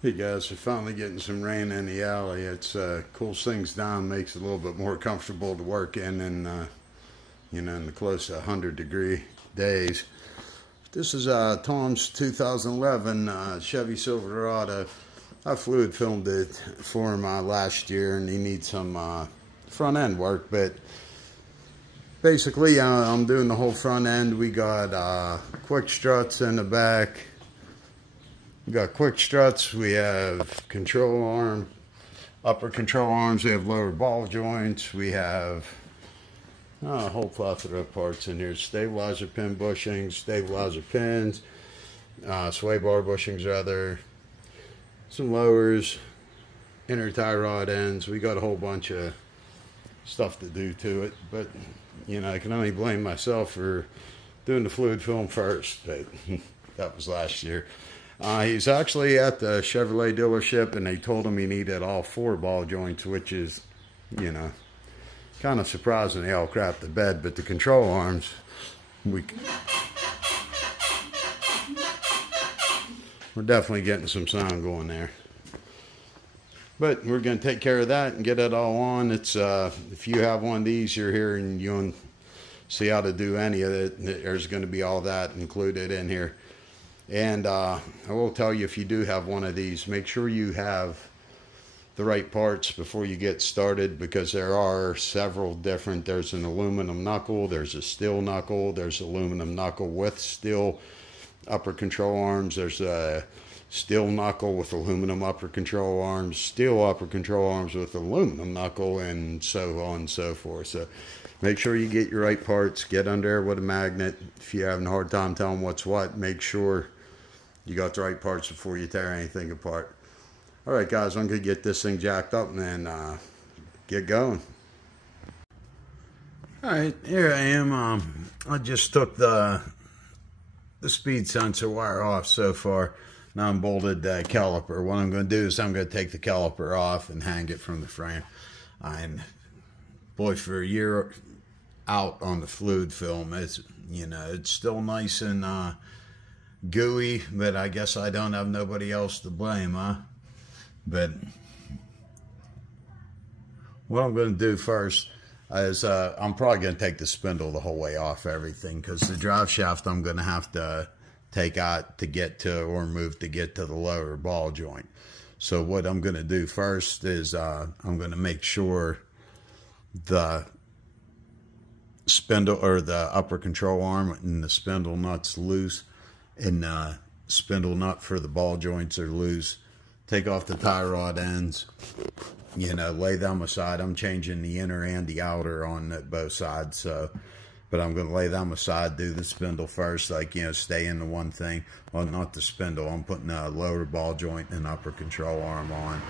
Hey guys, we're finally getting some rain in the alley. It's cools things down, makes it a little bit more comfortable to work in, and in the close to 100-degree days. This is Tom's 2011 Chevy Silverado. I fluid filmed it for him last year, and he needs some front end work. But basically, I'm doing the whole front end. We got quick struts in the back. We got quick struts, we have control arm, upper control arms, we have lower ball joints, we have a whole plethora of parts in here. Stabilizer pin bushings, stabilizer pins, sway bar bushings rather, some lowers, inner tie rod ends. We got a whole bunch of stuff to do to it, but I can only blame myself for doing the fluid film first, but that was last year. He's actually at the Chevrolet dealership, and they told him he needed all 4 ball joints, which is, kind of surprising. They all crap the bed, but the control arms, we're definitely getting some sound going there. But we're going to take care of that and get it all on. It's if you have one of these, you're here and you want to see how to do any of it, there's going to be all that included in here. And I will tell you, if you do have one of these, make sure you have the right parts before you get started, because there are several different. There's an aluminum knuckle, there's a steel knuckle, there's aluminum knuckle with steel upper control arms, there's a steel knuckle with aluminum upper control arms, steel upper control arms with aluminum knuckle, and so on and so forth. So make sure you get your right parts, get under there with a magnet. If you're having a hard time telling what's what, make sure you got the right parts before you tear anything apart. All right, guys, I'm going to get this thing jacked up and then get going. All right, here I am. I just took the speed sensor wire off so far. Now I'm bolted the caliper. What I'm going to do is I'm going to take the caliper off and hang it from the frame. And boy, for a year out on the fluid film, it's it's still nice and gooey, but I guess I don't have nobody else to blame, huh? But what I'm going to do first is I'm probably going to take the spindle the whole way off everything, because the drive shaft I'm going to have to take out to get to, or move to get to, the lower ball joint. So what I'm going to do first is I'm going to make sure the spindle, or the upper control arm and the spindle nut's loose, and spindle nut for the ball joints are loose. Take off the tie rod ends, lay them aside. I'm changing the inner and the outer on both sides, so, but I'm going to lay them aside, do the spindle first, stay in the one thing. Well, not the spindle, I'm putting a lower ball joint and upper control arm on,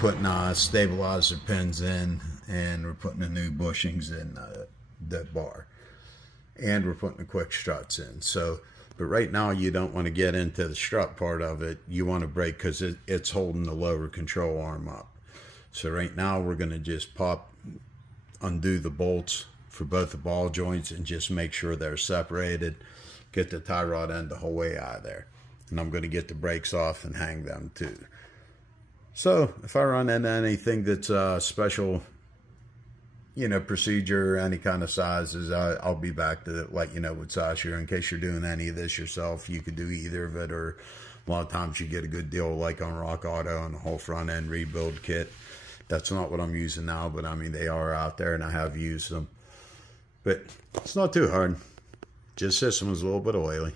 putting stabilizer pins in, and we're putting the new bushings in that bar, and we're putting the quick struts in. So, but right now you don't want to get into the strut part of it. You want to brake because it's holding the lower control arm up. So right now we're going to just undo the bolts for both the ball joints and just make sure they're separated. Get the tie rod end the whole way out of there. And I'm going to get the brakes off and hang them too. So if I run into anything that's special, procedure, any kind of sizes, I'll be back to let you know what size you're in. In case you're doing any of this yourself, you could do either of it, or a lot of times you get a good deal like on Rock Auto on the whole front end rebuild kit. That's not what I'm using now, but I mean, they are out there and I have used them. But it's not too hard. Just system is a little bit oily.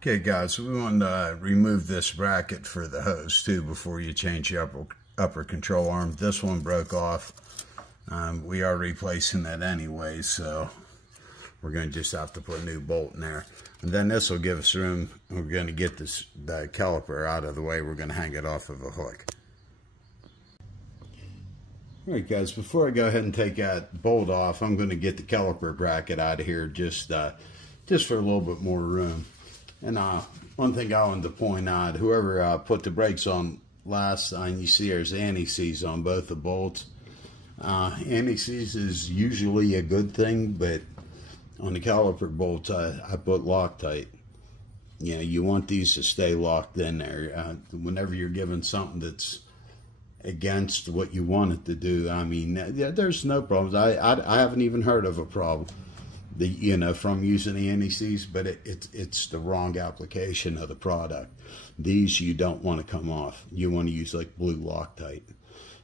Okay guys, so we want to remove this bracket for the hose too before you change the upper control arm. This one broke off. We are replacing that anyway, so we're going to just have to put a new bolt in there. And then this will give us room. We're going to get the caliper out of the way. We're going to hang it off of a hook. All right, guys, before I go ahead and take that bolt off, I'm going to get the caliper bracket out of here just for a little bit more room. And one thing I wanted to point out, whoever put the brakes on last time, you see there's anti-seize on both the bolts. Anti-seize is usually a good thing, but on the caliper bolts I put Loctite. You know, you want these to stay locked in there. Whenever you're given something that's against what you want it to do, I mean, yeah, there's no problems. I haven't even heard of a problem, you know, from using the anti-seize, but it's the wrong application of the product. These you don't want to come off. You want to use like blue Loctite.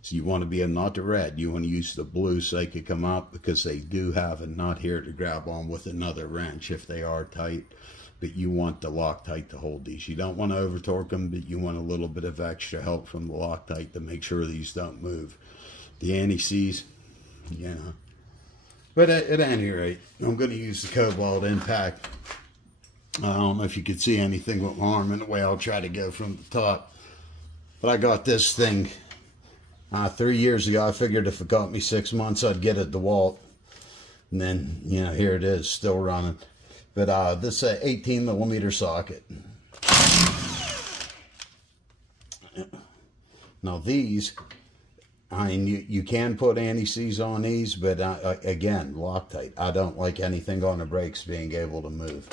So you want to be a, not the red, you want to use the blue so they could come out, because they do have a nut here to grab on with another wrench if they are tight. But you want the Loctite to hold these. You don't want to over torque them, but you want a little bit of extra help from the Loctite to make sure these don't move. The anti-seize, you know. But at any rate, I'm going to use the Cobalt Impact. I don't know if you could see anything with my arm in the way. I'll try to go from the top. But I got this thing 3 years ago. I figured if it got me 6 months, I'd get a DeWalt. And then, you know, here it is, still running. But this is an 18mm socket. Now these, I mean, you can put anti-seize on these, but again, Loctite. I don't like anything on the brakes being able to move.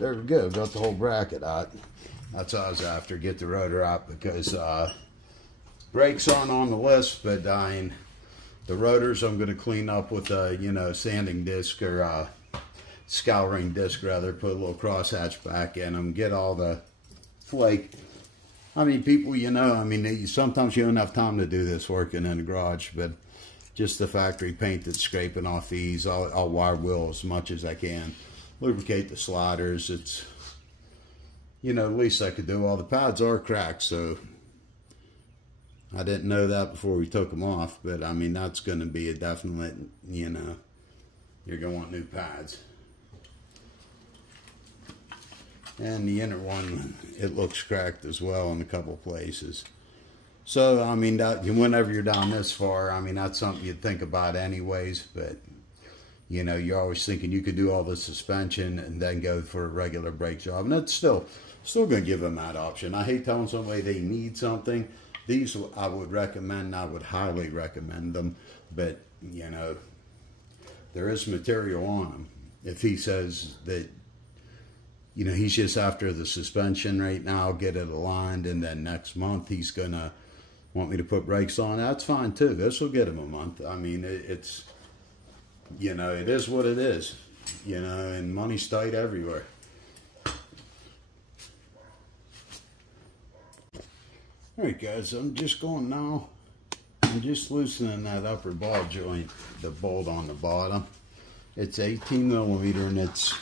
There we go, got the whole bracket out. That's what I was after, get the rotor out, because brakes aren't on the list, but the rotors I'm going to clean up with a, you know, sanding disc, or scouring disc rather, put a little crosshatch back in them, get all the flake. I mean, people, you know, I mean, sometimes you don't have time to do this working in the garage, but just the factory paint that's scraping off these, I'll wire wheel as much as I can. Lubricate the sliders. It's, you know, at least I could do. All the pads are cracked, so I didn't know that before we took them off, but I mean, that's going to be a definite, you know, you're going to want new pads. And the inner one, it looks cracked as well in a couple places. So, I mean, whenever you're down this far, I mean, that's something you'd think about anyways, but, you know, you're always thinking you could do all the suspension and then go for a regular brake job. And that's still going to give them that option. I hate telling somebody they need something. These I would recommend, I would highly recommend them, but, you know, there is material on them. If he says that, you know, he's just after the suspension right now, get it aligned, and then next month he's going to want me to put brakes on, that's fine too. This will get him a month. I mean, it's, you know, it is what it is, you know, and money's tight everywhere. Alright guys, I'm just going now. I'm just loosening that upper ball joint, the bolt on the bottom. It's 18mm, and it's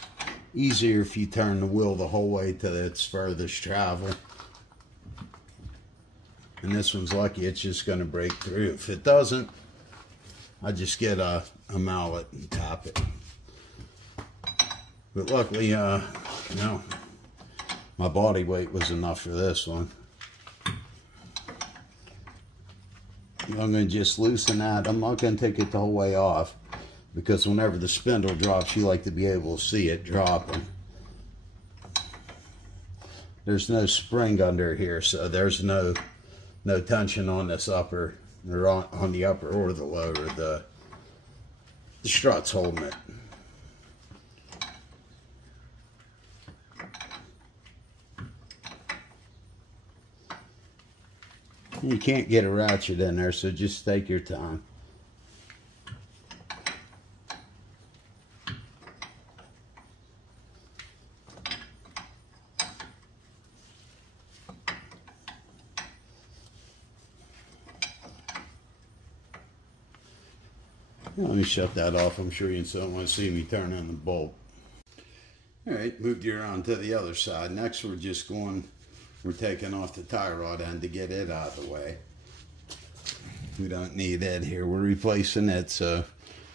easier if you turn the wheel the whole way to its furthest travel. And this one's lucky, it's just going to break through. If it doesn't, I just get a mallet and tap it. But luckily, you know, my body weight was enough for this one. I'm going to just loosen that. I'm not going to take it the whole way off, because whenever the spindle drops, you like to be able to see it dropping. There's no spring under here, so there's no tension on this upper, or on the upper or the lower. The strut's holding it. You can't get a ratchet in there, so just take your time. Let me shut that off. I'm sure you don't want to see me turn on the bolt. Alright, moved you around to the other side. Next we're taking off the tie rod end to get it out of the way. We don't need it here. We're replacing it, so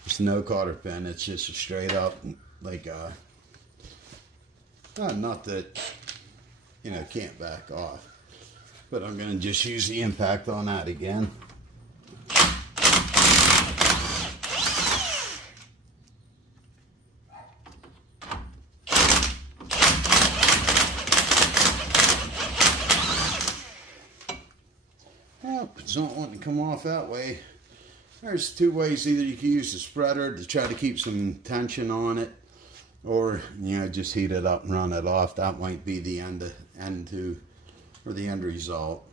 it's no cotter pin. It's just a straight up, like not that, you know, can't back off. But I'm going to just use the impact on that again. It's not wanting to come off that way. There's two ways. Either you can use the spreader to try to keep some tension on it, or just heat it up and run it off. That might be the end result.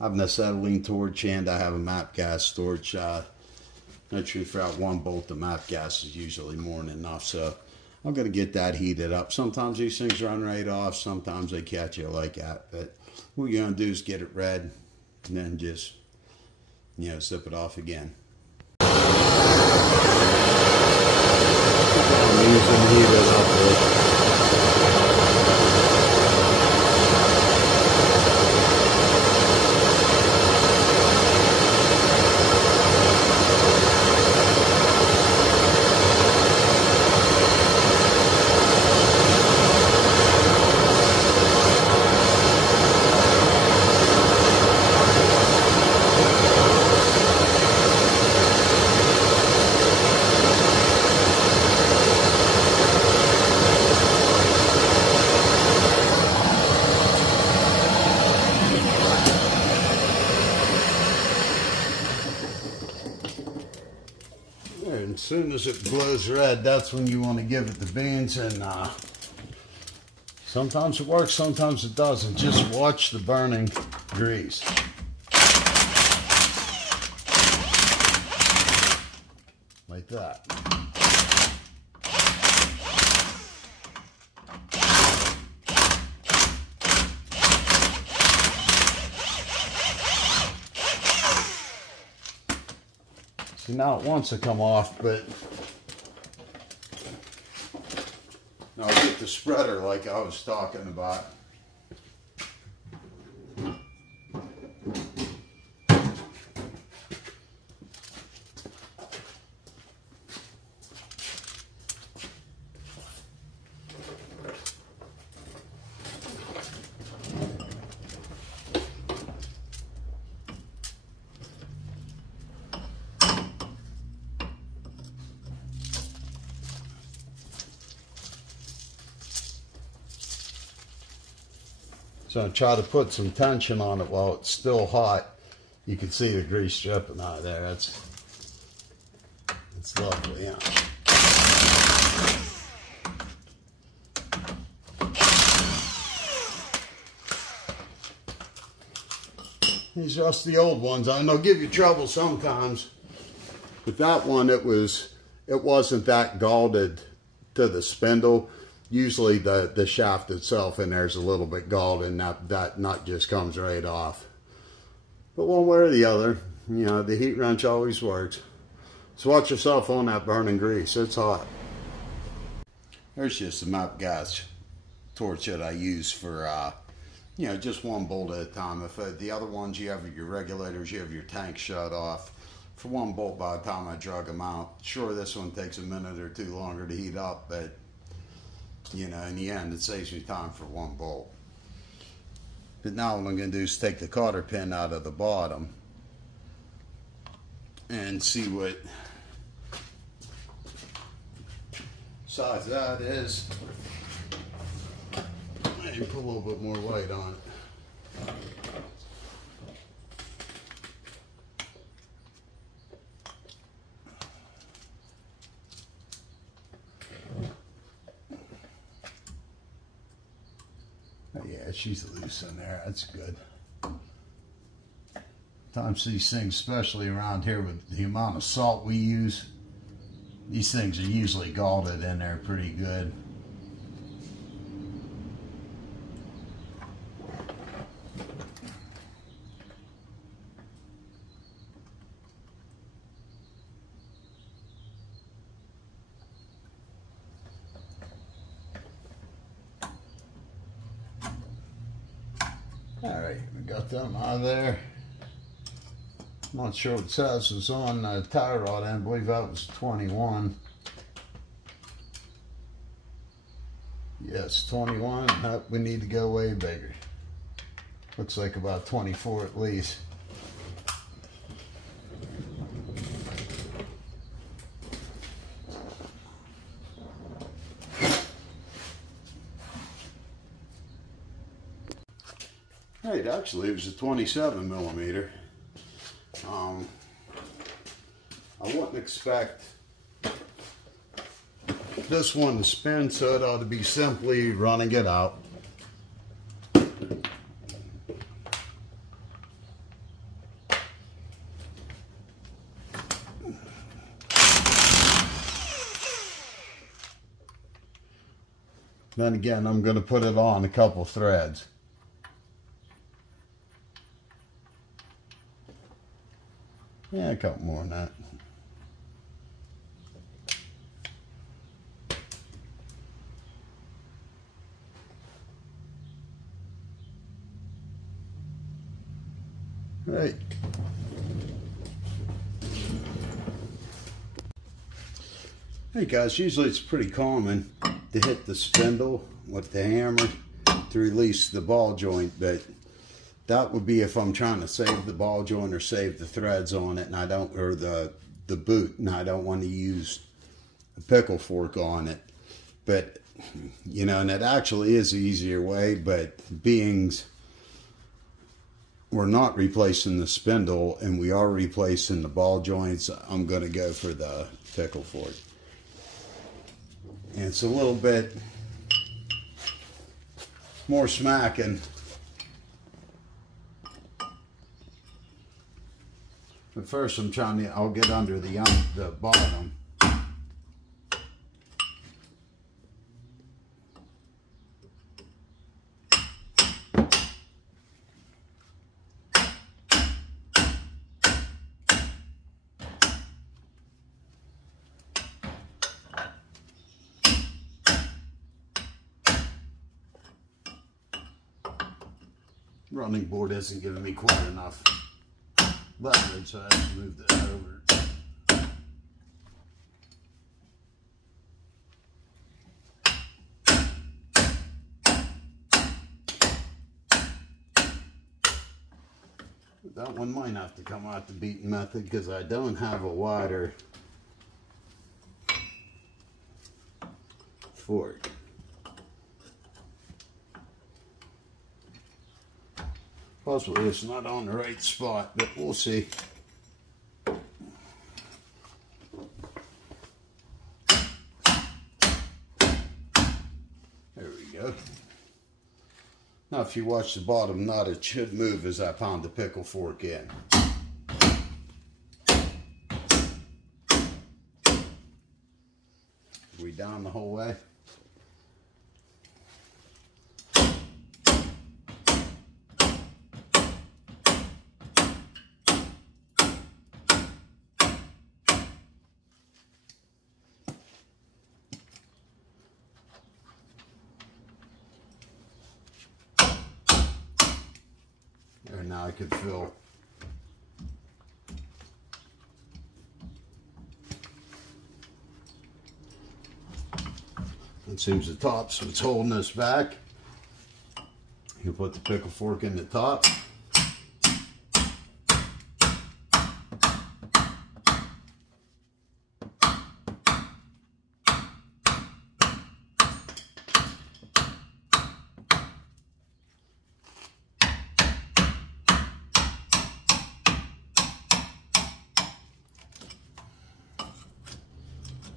I have an acetylene torch and I have a MAP gas torch. Actually, for out one bolt, the MAP gas is usually more than enough. So I'm going to get that heated up. Sometimes these things run right off. Sometimes they catch you like that. But what you're going to do is get it red and then just, zip it off again. Heat it up. As soon as it glows red, that's when you want to give it the beans, and sometimes it works, sometimes it doesn't. Just watch the burning grease. Like that. See, now it wants to come off, but now I'll get the spreader like I was talking about. So try to put some tension on it while it's still hot. You can see the grease dripping out of there. It's lovely, yeah. These are just the old ones. I know give you trouble sometimes. With that one, it wasn't that galded to the spindle. Usually the shaft itself in there is a little bit galled, and that nut just comes right off. But one way or the other, the heat wrench always works. So watch yourself on that burning grease. It's hot. There's just a MAP gas torch that I use for, just one bolt at a time. If the other ones, you have your regulators, you have your tank shut off. For one bolt by the time I drug them out. Sure, this one takes a minute or two longer to heat up, but in the end, it saves me time for one bolt. But now what I'm going to do is take the cotter pin out of the bottom and see what size that is. And put a little bit more weight on it. Yeah, she's loose in there. That's good. Sometimes these things, especially around here with the amount of salt we use, these things are usually galded in there pretty good. Alright, we got them out of there. I'm not sure what size was on the tie rod end. I believe that was 21. Yes, 21. We need to go way bigger. Looks like about 24 at least. Right, actually it was a 27 millimeter. expect this one to spin, so it ought to be simply running it out. Then again, I'm going to put it on a couple threads. Yeah, a couple more than that. Right. Hey guys, usually it's pretty common to hit the spindle with the hammer to release the ball joint, but that would be if I'm trying to save the ball joint or save the threads on it, and I don't, or the boot, and I don't want to use a pickle fork on it. But you know, and it actually is the easier way, but beings, we're not replacing the spindle and we are replacing the ball joints, I'm going to go for the pickle fork. And it's a little bit more smacking. But first I'll get under the bottom. Running board isn't giving me quite enough leverage, so I have to move that over. That one might have to come out the beaten method because I don't have a wider fork. Possibly it's not on the right spot, but we'll see. There we go. Now if you watch the bottom nut, it should move as I pound the pickle fork in. Are we down the whole way? Now I could feel it seems the top's what's holding us back. You put the pickle fork in the top.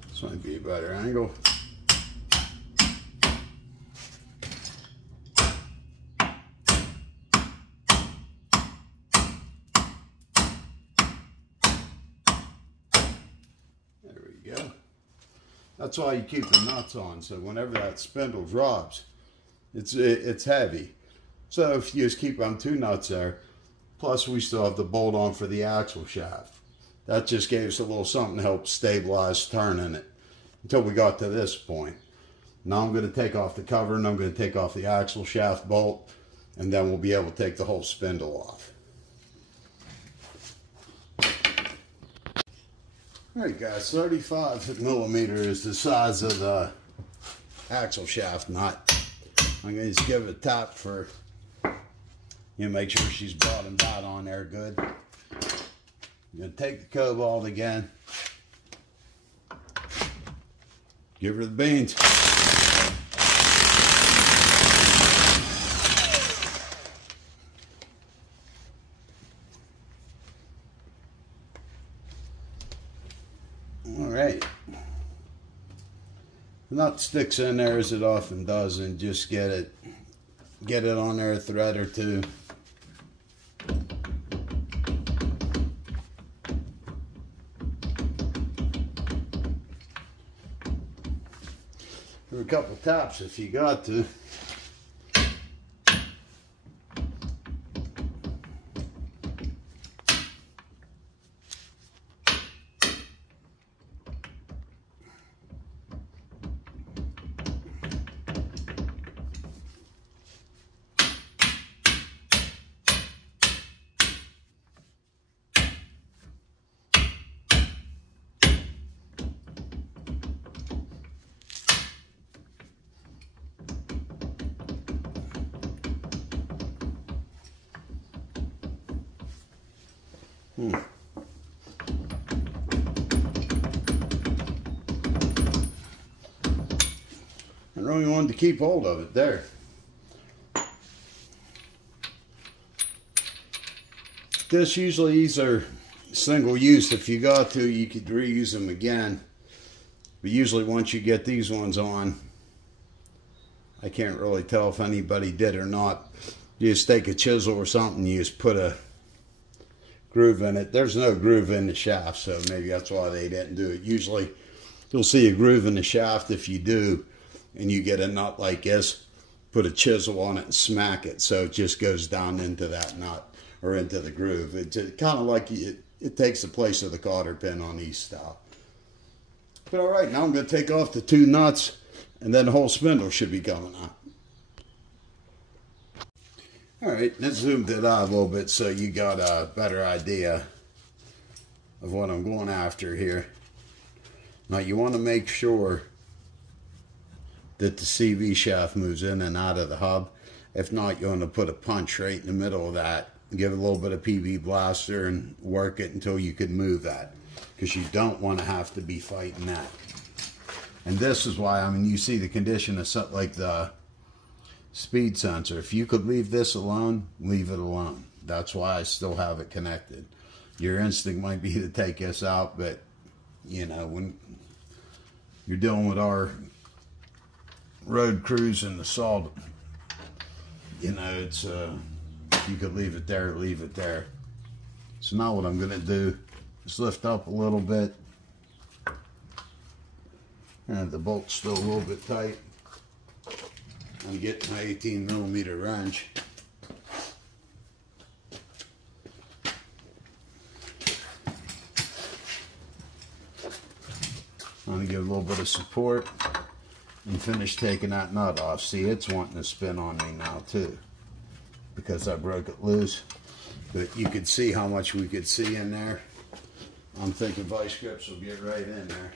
This might be a better angle. There we go. That's why you keep the nuts on, so whenever that spindle drops, it's heavy. So if you just keep on 2 nuts there, plus we still have the bolt on for the axle shaft. That just gave us a little something to help stabilize turning it until we got to this point. Now I'm going to take off the cover and I'm going to take off the axle shaft bolt, and then we'll be able to take the whole spindle off. Alright guys, 35 millimeter is the size of the axle shaft nut. I'm going to just give it a tap for, make sure she's bottomed out on there good. I'm going to take the cobalt again, give her the beans. The nut sticks in there as it often does, and just get it on there a thread or two. For a couple taps if you got to. I really wanted to keep hold of it there. These are single use. If you got to, you could reuse them again. But usually once you get these ones on, I can't really tell if anybody did or not. You just take a chisel or something, you just put a groove in it. There's no groove in the shaft, so maybe that's why they didn't do it. Usually you'll see a groove in the shaft. If you do, and you get a nut like this, put a chisel on it and smack it so it just goes down into that nut or into the groove. It's kind of like it takes the place of the cotter pin on these style. But all right, now I'm going to take off the two nuts, and then the whole spindle should be coming out. All right, let's zoom it out a little bit so you got a better idea of what I'm going after here. Now you want to make sure that the CV shaft moves in and out of the hub. If not, you want to put a punch right in the middle of that, give it a little bit of PB blaster and work it until you can move that, because you don't want to have to be fighting that. And this is why, I mean, you see the condition of something like the speed sensor. If you could leave this alone, leave it alone. That's why I still have it connected. Your instinct might be to take this out, but you know, when you're dealing with our road crews and the salt, you know, it's you could leave it there, leave it there. So now what I'm going to do is lift up a little bit, and the bolt's still a little bit tight. I'm getting my 18mm wrench. I'm going to give a little bit of support and finish taking that nut off. See, it's wanting to spin on me now too, because I broke it loose. But you could see how much we could see in there. I'm thinking vice grips will get right in there.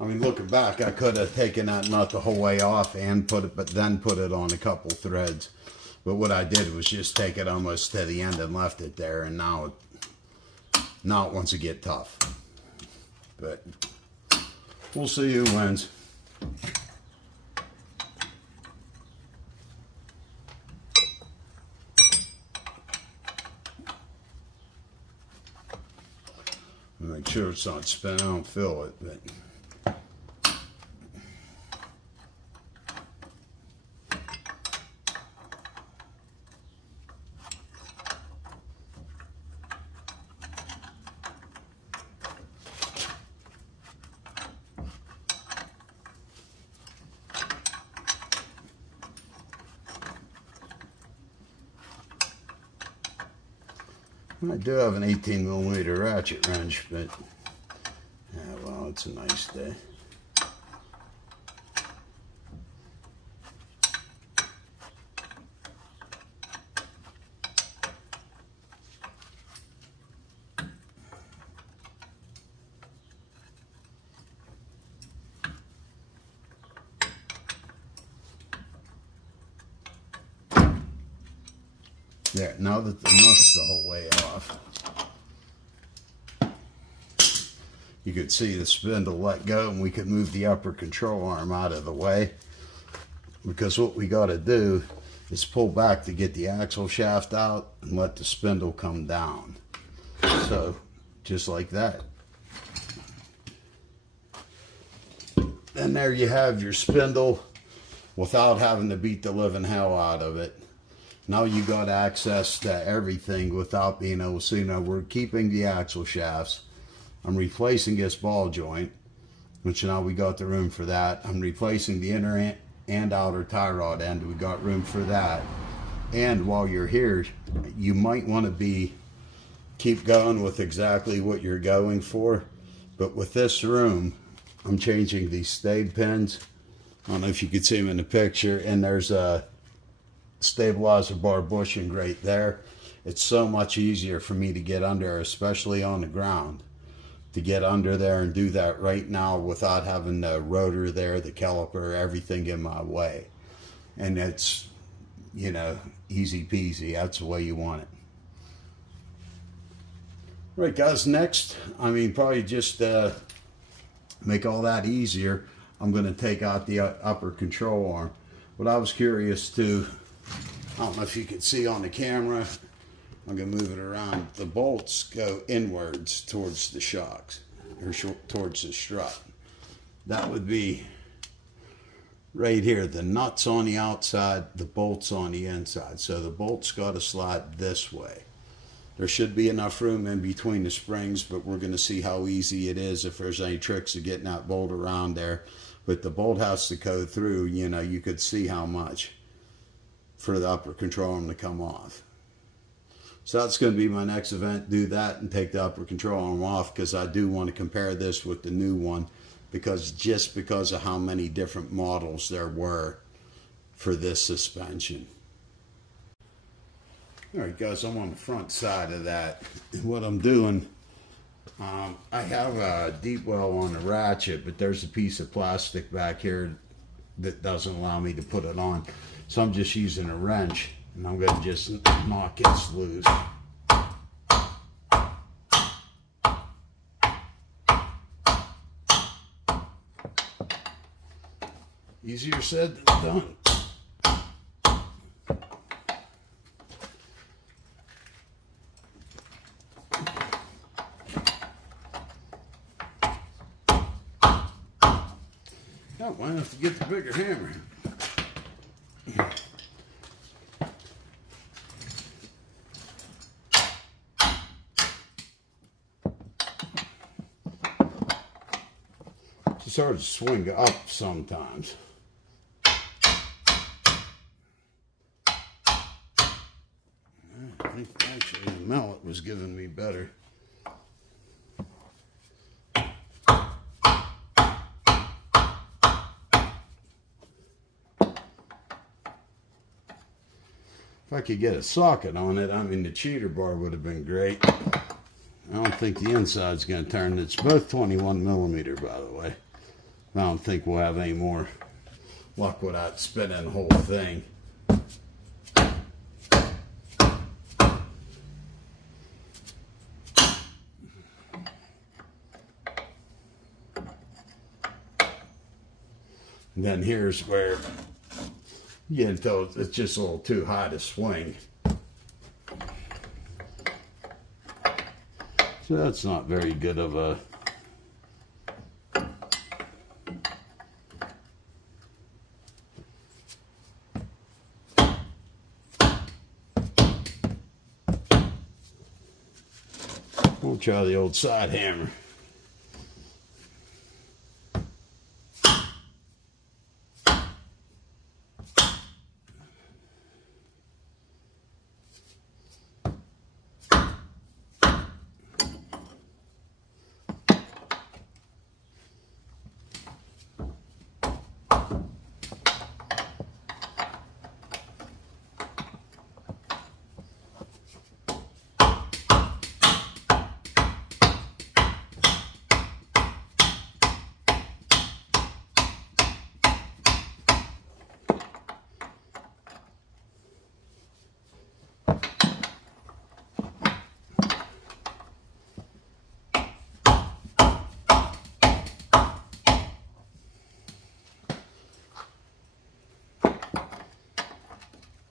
I mean, looking back, I could have taken that nut the whole way off and then put it on a couple threads. But what I did was just take it almost to the end and left it there, and now it wants to get tough. But we'll see who wins. Make sure it's not spinning. I don't feel it, but I do have an 18mm ratchet wrench, but yeah, well, it's a nice day. There, now that the nut's the whole way off, you could see the spindle let go, and we could move the upper control arm out of the way, because what we got to do is pull back to get the axle shaft out and let the spindle come down. So just like that. And there you have your spindle without having to beat the living hell out of it. Now you got access to everything without being able to see. Now we're keeping the axle shafts. I'm replacing this ball joint, which now we got the room for that. I'm replacing the inner and outer tie rod end. We got room for that. And while you're here, you might want to keep going with exactly what you're going for. But with this room, I'm changing these stayed pins. I don't know if you could see them in the picture. And there's a stabilizer bar bushing right there. It's so much easier for me to get under, especially on the ground, to get under there and do that right now without having the rotor there, the caliper, everything in my way. And it's, you know, easy peasy. That's the way you want it. Right, guys, next, probably just make all that easier, I'm going to take out the upper control arm. What I was curious to, I don't know if you can see on the camera, I'm going to move it around. The bolts go inwards towards the shocks, or towards the strut. That would be right here. The nuts on the outside, the bolts on the inside. So the bolts got to slide this way. There should be enough room in between the springs, but we're going to see how easy it is if there's any tricks of getting that bolt around there. But the bolt has to go through, you know, you could see how much for the upper control arm to come off. So that's going to be my next event, do that and take the upper control arm off, because I do want to compare this with the new one, just because of how many different models there were for this suspension. Alright guys, I'm on the front side of that. And what I'm doing, I have a deep well on the ratchet, but there's a piece of plastic back here that doesn't allow me to put it on. So I'm just using a wrench, and I'm going to just knock this loose. Easier said than done. Oh, why have to get the bigger hammer? It's hard to swing up sometimes. I think actually the mallet was giving me better. If I could get a socket on it, the cheater bar would have been great. I don't think the inside's going to turn. It's both 21 millimeter, by the way. I don't think we'll have any more luck without spinning the whole thing. And then here's where you can tell it's just a little too high to swing. So that's not very good of a... We'll try the old side hammer.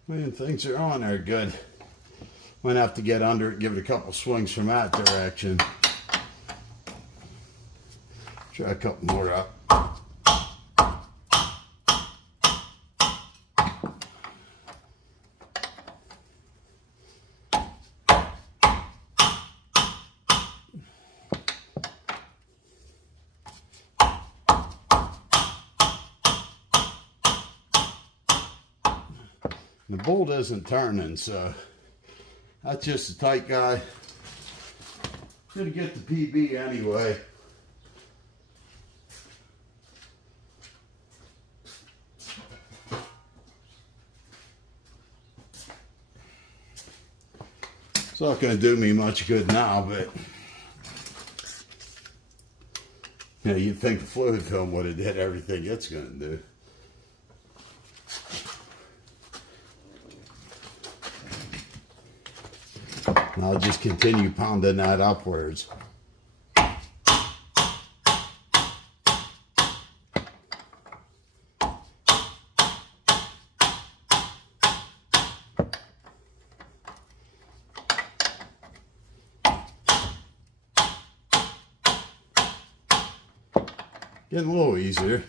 Man, things are on there good. Might have to get under it, give it a couple swings from that direction. Try a couple more up. The bolt isn't turning, so that's just a tight guy. Gonna get the PB anyway. It's not gonna do me much good now, but you know, you'd think the fluid film would have did everything it's gonna do. And I'll just continue pounding that upwards. Getting a little easier.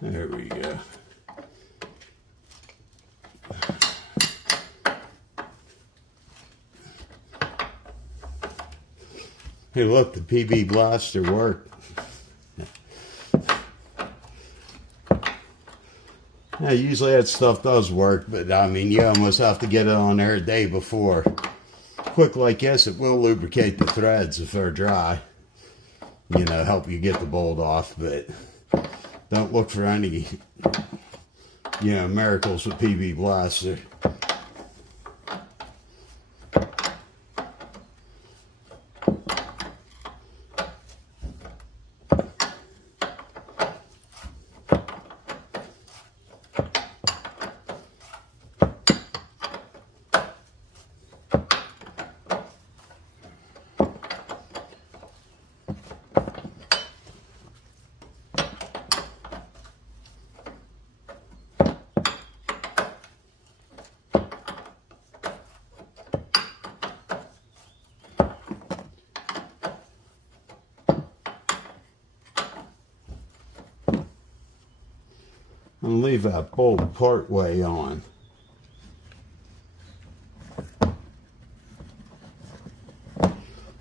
There we go. Hey, look, the PB blaster worked. Yeah, usually that stuff does work, but I mean, you almost have to get it on there a day before. Quick like this, it will lubricate the threads if they're dry. You know, help you get the bolt off, but don't look for any, you know, miracles with PB blaster. And leave that bolt part way on.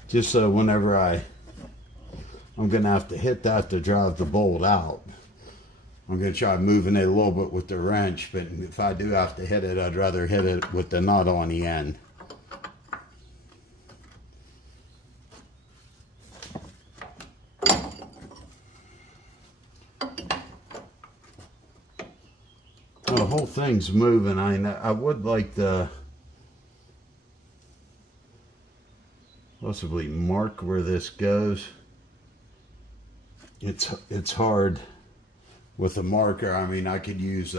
Just so whenever I'm gonna have to hit that to drive the bolt out. I'm gonna try moving it a little bit with the wrench, but if I do have to hit it, I'd rather hit it with the nut on the end. The whole thing's moving. I would like to possibly mark where this goes. It's hard with a marker. I mean, I could use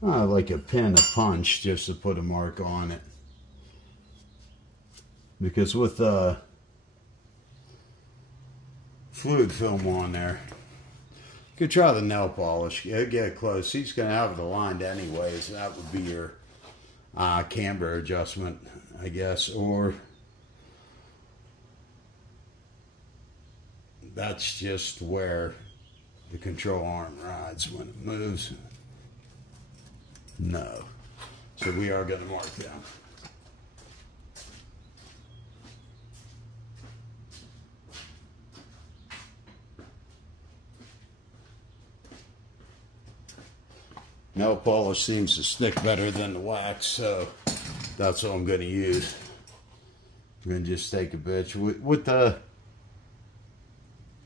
like a pin, a punch, just to put a mark on it. Because with fluid film on there, you could try the nail polish. Get close. He's going to have it aligned anyways. That would be your camber adjustment, I guess. Or that's just where the control arm rides when it moves. No. So we are going to mark them. Nail polish seems to stick better than the wax, so that's what I'm going to use. I'm going to just take a bitch. With the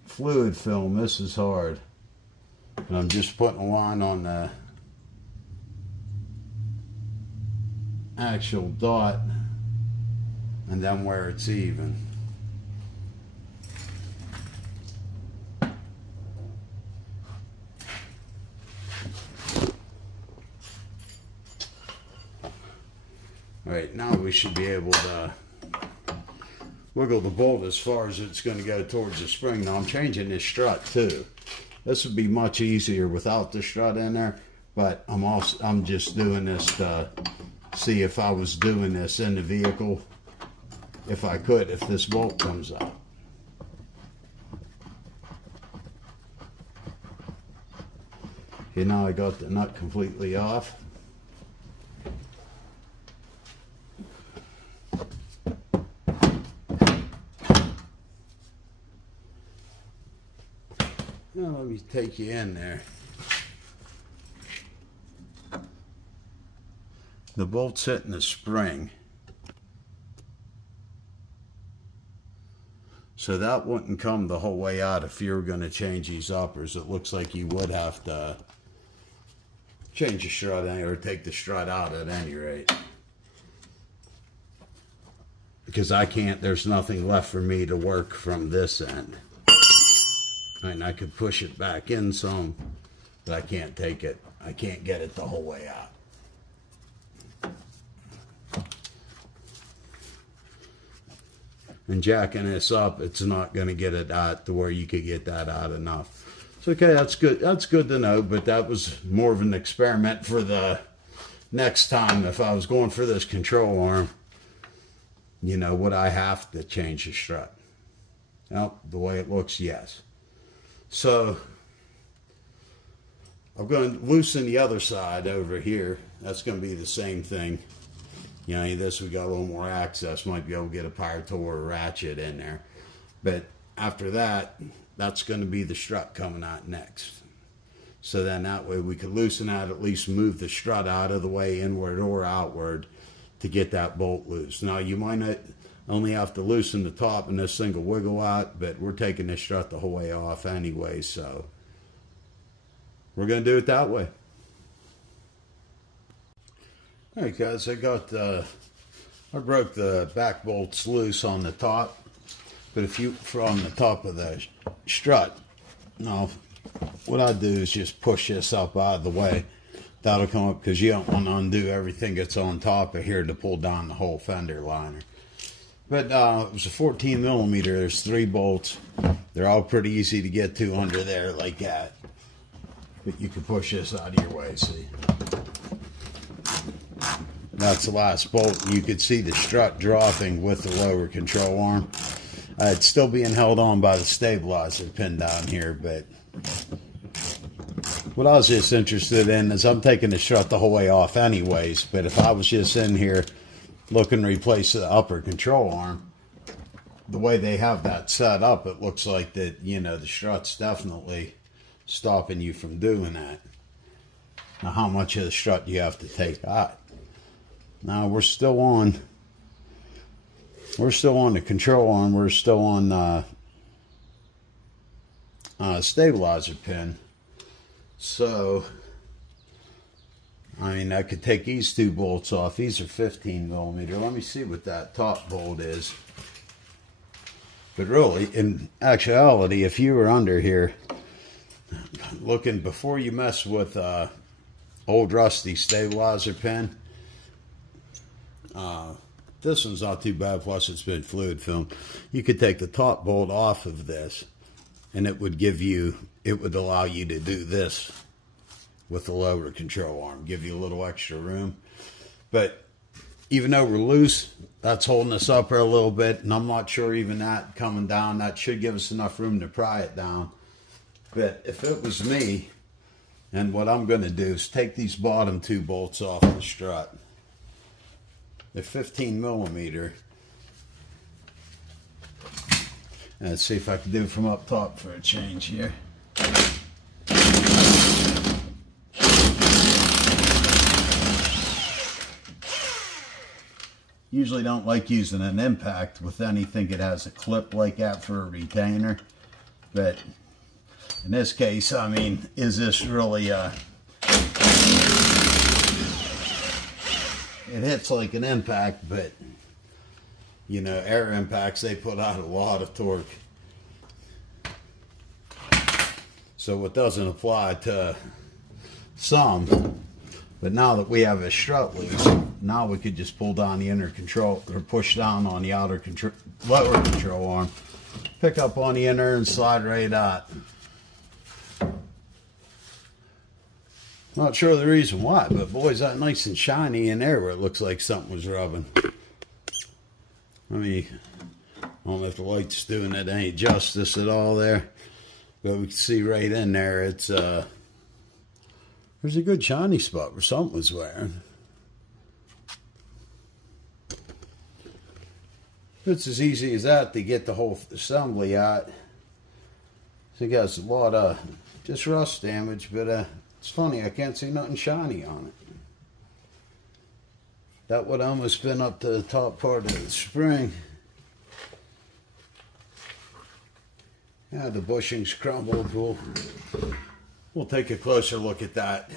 fluid film, this is hard. And I'm just putting a line on the actual dot and then where it's even. All right, now we should be able to wiggle the bolt as far as it's going to go towards the spring. Now I'm changing this strut too. This would be much easier without the strut in there, but I'm just doing this to see if I was doing this in the vehicle, if I could, if this bolt comes out. Okay, now I got the nut completely off. Now let me take you in there. The bolt's hitting the spring. So that wouldn't come the whole way out if you were going to change these uppers. It looks like you would have to change the strut or take the strut out at any rate. Because I can't, there's nothing left for me to work from this end. And I could push it back in some, but I can't take it. I can't get it the whole way out. And jacking this up, it's not going to get it out to where you could get that out enough. So okay, that's good. That's good to know, but that was more of an experiment for the next time. If I was going for this control arm, you know, would I have to change the strut? Well, the way it looks, yes. So I'm going to loosen the other side over here. That's going to be the same thing. You know, this we got a little more access. Might be able to get a power tool or a ratchet in there. But after that, that's going to be the strut coming out next. So then that way we could loosen that, at least move the strut out of the way, inward or outward, to get that bolt loose. Now you might not only have to loosen the top and this thing will wiggle out, but we're taking this strut the whole way off anyway, so we're going to do it that way. Alright guys, I broke the back bolts loose on the top, but if you, from the top of the strut, now what I do is just push this up out of the way. That'll come up because you don't want to undo everything that's on top of here to pull down the whole fender liner. But it was a 14 millimeter. There's 3 bolts. They're all pretty easy to get to under there like that. But you can push this out of your way, see? That's the last bolt. You could see the strut dropping with the lower control arm. It's still being held on by the stabilizer pin down here, but what I was just interested in is I'm taking the strut the whole way off anyways, but if I was just in here looking to replace the upper control arm, the way they have that set up, it looks like that, you know, the strut's definitely stopping you from doing that. Now, how much of the strut do you have to take out? Now, we're still on the control arm. We're still on stabilizer pin. So, I mean, I could take these 2 bolts off. These are 15 millimeter. Let me see what that top bolt is. But really, in actuality, if you were under here looking, before you mess with old rusty stabilizer pin, this one's not too bad, plus it's been fluid filled. You could take the top bolt off of this, and it would give you, it would allow you to do this with the lower control arm, give you a little extra room. But even though we're loose, that's holding us up here a little bit, and I'm not sure even that coming down, that should give us enough room to pry it down. But if it was me, and what I'm going to do is take these bottom 2 bolts off the strut. They're 15 millimeter. And let's see if I can do it from up top for a change here. Usually don't like using an impact with anything that has a clip like that for a retainer, but in this case, I mean, is this really it hits like an impact, but you know, air impacts, they put out a lot of torque. So it doesn't apply to some, But now that we have a strut loose, now we could just pull down the inner control, or push down on the outer control, lower control arm, pick up on the inner and slide right out. Not sure the reason why, but boy, is that nice and shiny in there where it looks like something was rubbing. I mean, I don't know if the light's doing it any justice at all there, but we can see right in there, it's, there's a good shiny spot where something was wearing. It's as easy as that to get the whole assembly out. So it got a lot of just rust damage, but it's funny, I can't see nothing shiny on it. That would almost been up to the top part of the spring. Yeah, the bushings crumbled. We'll take a closer look at that.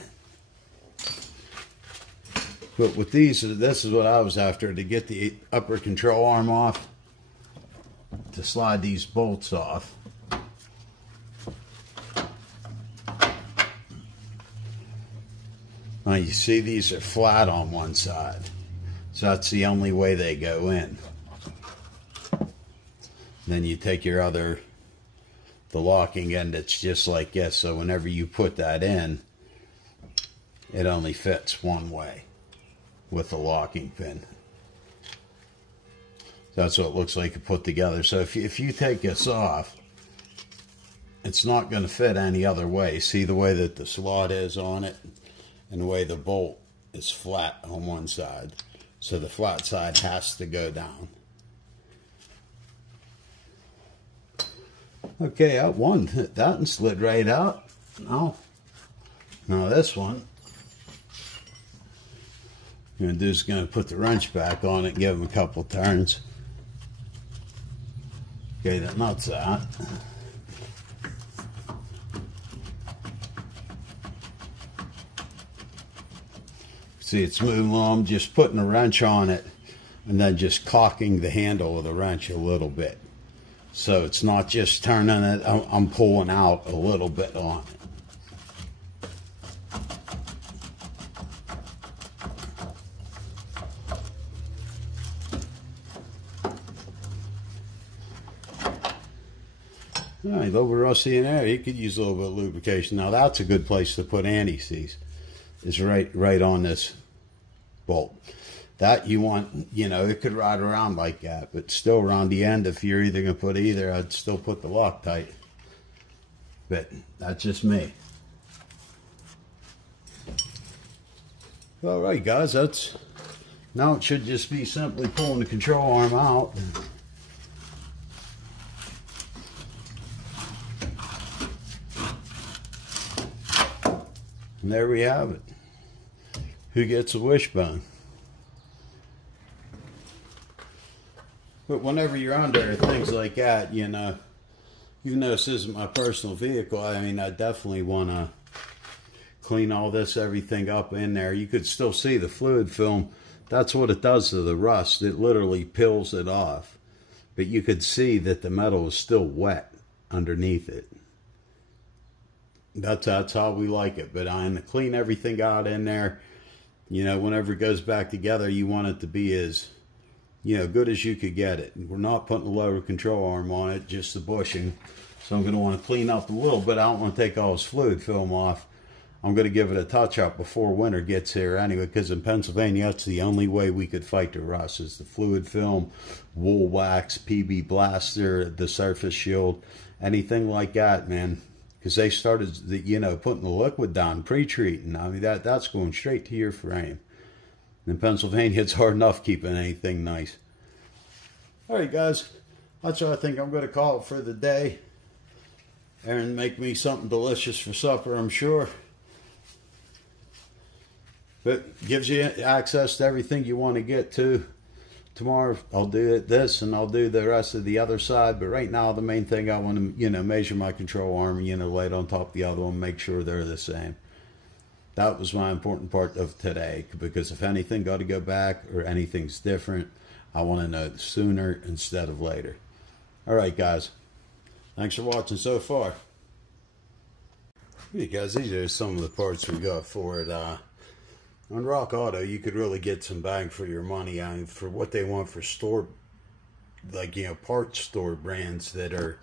But with these, this is what I was after, to get the upper control arm off, to slide these bolts off. Now you see these are flat on one side, so that's the only way they go in. Then you take your the locking end, it's just like this, so whenever you put that in, it only fits one way with the locking pin. That's what it looks like to put together. So if you take this off, it's not going to fit any other way. See the way that the slot is on it, and the way the bolt is flat on one side. So the flat side has to go down. Okay, that one slid right out. Now this one, I'm going to do is going to put the wrench back on it and give them a couple turns. Okay, that nut's out. See, it's moving along, just putting a wrench on it and then just cocking the handle of the wrench a little bit. So it's not just turning it, I'm pulling out a little bit on it. All right, a little bit rusty in there. You could use a little bit of lubrication. Now that's a good place to put anti-seize. Is right on this bolt. That you want, you know, it could ride around like that, but still around the end, if you're either going to put either, I'd still put the Loctite. But that's just me. All right, guys, now it should just be simply pulling the control arm out. And there we have it. Who gets a wishbone? But whenever you're under things like that, you know, even though this isn't my personal vehicle, I mean, I definitely want to clean all this, everything up in there. You could still see the fluid film. That's what it does to the rust. It literally peels it off. But you could see that the metal is still wet underneath it. That's how we like it. But I'm going to clean everything out in there. You know, whenever it goes back together, you want it to be as, you know, good as you could get it. We're not putting a lower control arm on it, just the bushing. So I'm going to want to clean up a little bit. I don't want to take all this fluid film off. I'm going to give it a touch up before winter gets here anyway, because in Pennsylvania, that's the only way we could fight the rust is the fluid film, wool wax, PB blaster, the surface shield, anything like that, man. Because they started, you know, putting the liquid down, pre-treating. I mean, that's going straight to your frame. In Pennsylvania, it's hard enough keeping anything nice. All right, guys. That's what I think I'm going to call it for the day. And make me something delicious for supper, I'm sure. But gives you access to everything you want to get to. Tomorrow I'll do this and I'll do the rest of the other side. But right now the main thing I want to, you know, measure my control arm, you know, lay it on top of the other one, make sure they're the same. That was my important part of today, because if anything got to go back or anything's different, I want to know sooner instead of later. All right, guys. Thanks for watching so far. Hey guys, these are some of the parts we got for it. On Rock Auto, you could really get some bang for your money. I mean, for what they want for store, like, you know, parts store brands that are,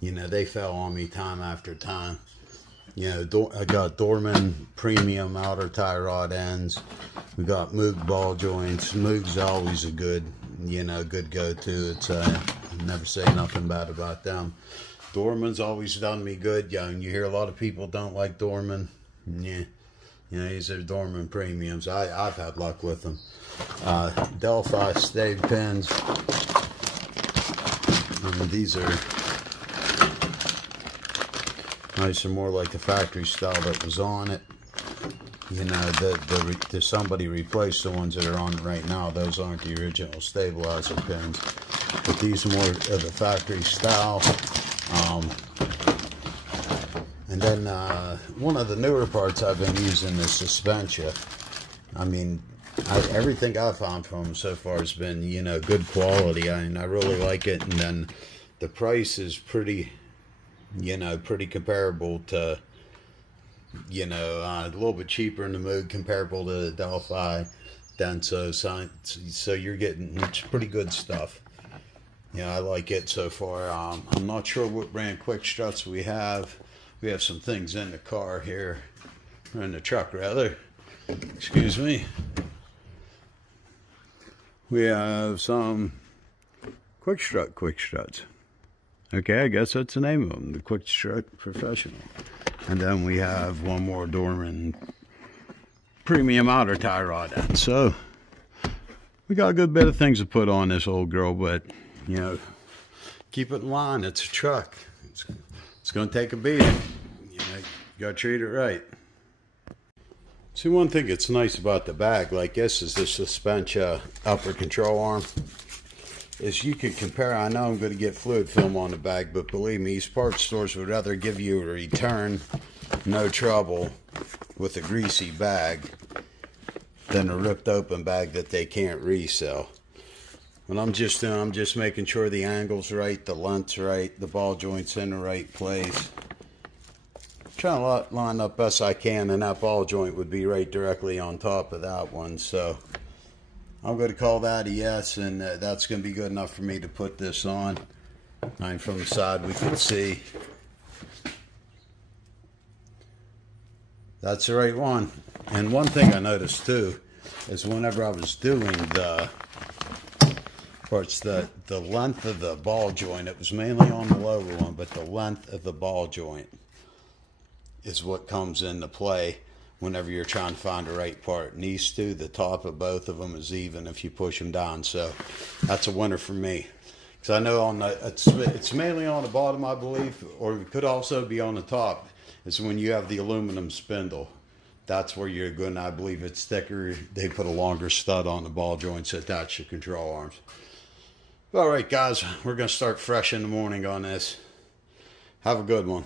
you know, they fell on me time after time. You know, I got Dorman premium outer tie rod ends. We got Moog ball joints. Moog's always a good, you know, good go-to. It's never say nothing bad about them. Dorman's always done me good. Yeah, and you hear a lot of people don't like Dorman. Yeah, you know, these are Dorman premiums. I've had luck with them. Delphi stave pins. These are nice and more like the factory style that was on it. You know, somebody replaced the ones that are on it right now. Those aren't the original stabilizer pins, but these are more of the factory style. And then one of the newer parts I've been using is suspension. I mean, everything I've found from them so far has been, you know, good quality. I mean, I really like it. And then the price is pretty, you know, pretty comparable to, you know, a little bit cheaper in the Moog, comparable to the Delphi Denso. So you're getting, it's pretty good stuff. Yeah, I like it so far. I'm not sure what brand quick struts we have. We have some things in the car here, or in the truck rather. Excuse me. We have some quick struts. Okay, I guess that's the name of them, the Quick Strut Professional. And then we have one more Dorman premium outer tie rod end. So we got a good bit of things to put on this old girl, but you know, keep it in line. It's a truck. It's going to take a beating. You know, you got to treat it right. See, one thing that's nice about the bag like this is the suspension upper control arm. Is you can compare. I know I'm going to get fluid film on the bag, but believe me, these parts stores would rather give you a return, no trouble, with a greasy bag than a ripped open bag that they can't resell. What I'm just doing, I'm just making sure the angle's right, the length's right, the ball joint's in the right place. Trying to line up best I can, and that ball joint would be right directly on top of that one. So I'm going to call that a yes, and that's going to be good enough for me to put this on. And from the side we can see that's the right one. And one thing I noticed too is whenever I was doing the parts, the length of the ball joint, it was mainly on the lower one, but the length of the ball joint is what comes into play whenever you're trying to find the right part. And these two, the top of both of them is even if you push them down. So that's a winner for me. Because I know on the, it's mainly on the bottom, I believe, or it could also be on the top, is when you have the aluminum spindle. That's where you're going to, I believe it's thicker. They put a longer stud on the ball joints attached to control arms. All right, guys, we're going to start fresh in the morning on this. Have a good one.